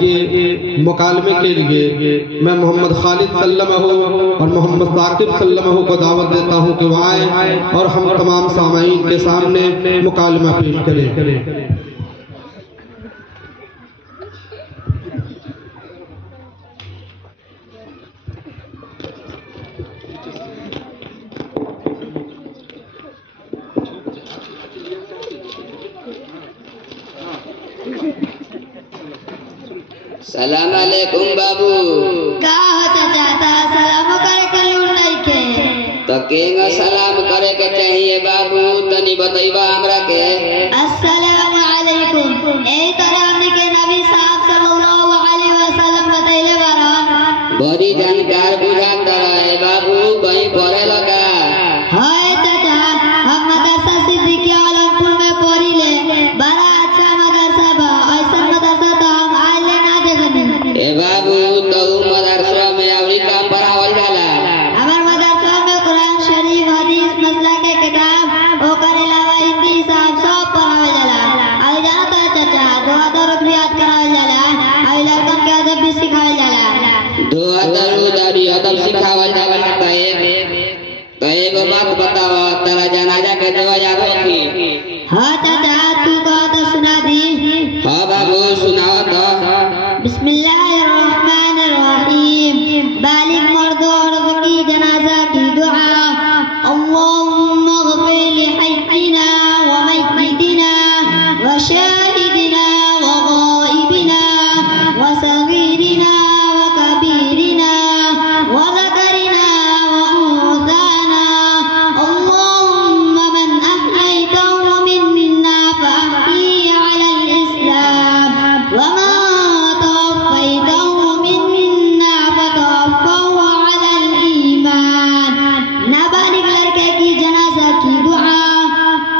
कीजिए। मुकालमे के लिए मैं मोहम्मद खालिद सल्लल्लाहु और मोहम्मद साकिब सल्लल्लाहु को दावत देता हूँ कि वह आए और हम तमाम सामाईन के सामने मुकालमा पेश करें। सलाम अलैकुम बाबू। का हो चाचा सलाम करे के लूर नहीं के तो केंगा सलाम करे के चाहिए बाबू, तनी बतईबा हमरा के। अस्सलाम वालेकुम। ए तरह हमने के नबी साहब सल्लल्लाहु अलैहि वसल्लम बतैले बारन। बड़ी जानकार बुझाता रहे बाबू, कहीं पढ़े लगा? हाय चाचा हम मदरसा सिद्दीकिया आलमपुर में पढ़ी ले। बड़ा अच्छा मदरसा बा, ऐसा मदरसा तो हम आज ले ना देखनी। ए बाबू तो मदरसा में अवरी काम पढ़ावल जाला? हमार मदरसा में कुरान शरीफ हदीस मसला के किताब ओकर अलावा हिंदी हिसाब सब पढ़ावल जाला। और जानो तो चाचा दुआ दरूद रियाज करावल जाला और लड़कन के अदब भी सिखावल जाला। दुआ दरूद और अदब सिखावल जाला। तो एगो बात बतावा, तेरा जनाजा के दुआ याद होगी? हाँ चाचा तू कह तो सुना दी। हाँ बाबू सुनाओ तो। बिस्मिल्लाहिर्रहमानिर्रहीम। बालिग मर्द औरत की जनाजा की दुआ। अल्लाहुम्मा ग़फिर लिहय्यिना व मय्यितिना व शाहिदिना व गाइबिना व सगीरिना व कबीरिना व ज़करिना व उन्साना। अल्लाहुम्मा मन अह्ययतहु मिन्ना फ़अह्यिही अलल इस्लाम व मन तवफ़्फ़यतहु मिन्ना फ़तवफ़्फ़हु अलल ईमान। नाबालिग लड़के की जनाजा की दुआ।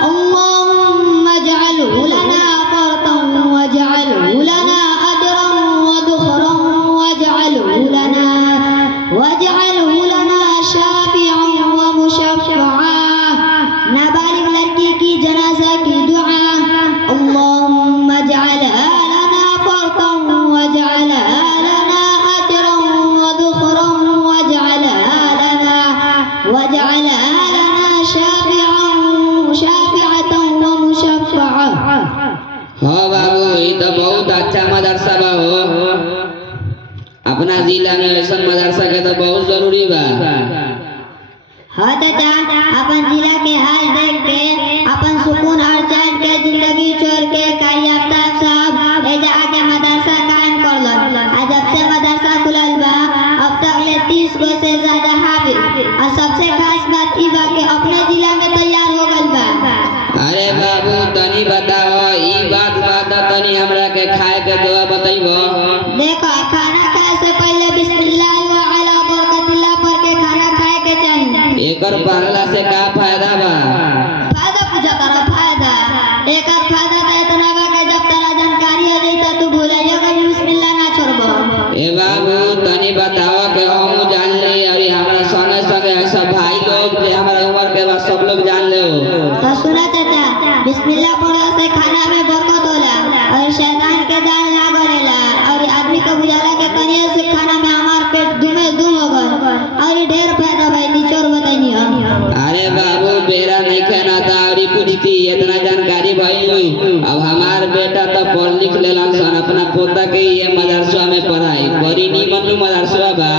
अल्लाहुम्मा इजअलहु लना फ़रतन वजअलहु लना अजरन व ज़ुखरन वजअलहु लना शाफ़िअन व मुशफ़्फ़अ। नाबालिग लड़की की जनाजा की दुआ। अल्लाहुम्मा इजअलहा लना फ़रतन वजअलहा लना अजरन व ज़ुखरन वजअलहा लना शाफ़िअतन व मुशफ़्फ़अ। हाँ बाबू ये तो बहुत अच्छा मदरसा बा हो। अपना जिला में ऐसा मदरसा के तो बहुत जरूरी बा। हाँ चाचा अपन जिला के हाल देख के अपन सुकून और चैन के जिंदगी छोड़ के कायाफ्ता सब एजा आके मदरसा कायम कर लो। आज जब से मदरसा खुलल बा अब तक ले 30 गो से ज्यादा हाफिज और सबसे खास बात ई बा के अपने जिला में तैयार हो गइल बा। अरे बाबू तनी बताओ ई बात तनी हमरा के खाए के दुआ बताइबो? देखो खाना खाए से पहले बिस्मिल्लाह व अला बरकतिल्लाह पढ़ के खाना खाए के चाहिए। एकर पढ़ला से का फायदा बा? फायदा पूछा तारा फायदा। एक फायदा तो इतना बा कि जब तेरा जानकारी हो जाई तो तू भूलाइयो कि बिस्मिल्लाह ना छोड़बो। ए बाबू तनी बताओ कि हम जान ले और हमरा संगे संगे ऐसा भाई लोग जे हमरा उम्र के बा सब लोग जान ले हो। तो सुना चाचा बिस्मिल्लाह पढ़ला से खाना में बरकत होला और शैतान के जाल ना गरेला और आदमी को बुझाला के कनिया से खाना में हमार पेट दुम हो गल और ढेर फायदा भाई निचोड़ बताइनी हम। अरे बाबू बेरा नहीं खाना था और पूछती इतना जानकारी भाई। अब हमार बेटा तो पढ़ लिख लेलन सन, अपना पोता के ये मदरसा में पढ़ाई बड़ी नीमन मदरसा बा।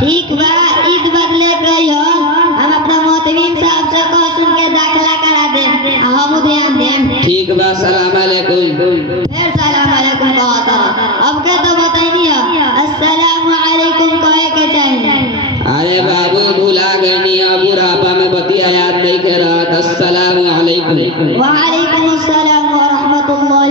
ठीक बा ईद बदले गई हो हम अपना मोहतमीम साहब से कह सुन के दाखिला करा दे हम ध्यान दे। ठीक बा सलाम अलैकुम। फिर सलाम अलैकुम कहता अब के तो बताइनी है अस्सलाम अलैकुम कहे के चाहिए। अरे बाबू भुला गई बुढ़ापा में बतिया याद नहीं कर रहा। अस्सलाम अलैकुम। वालेकुम अस्सलाम व रहमतुल्लाह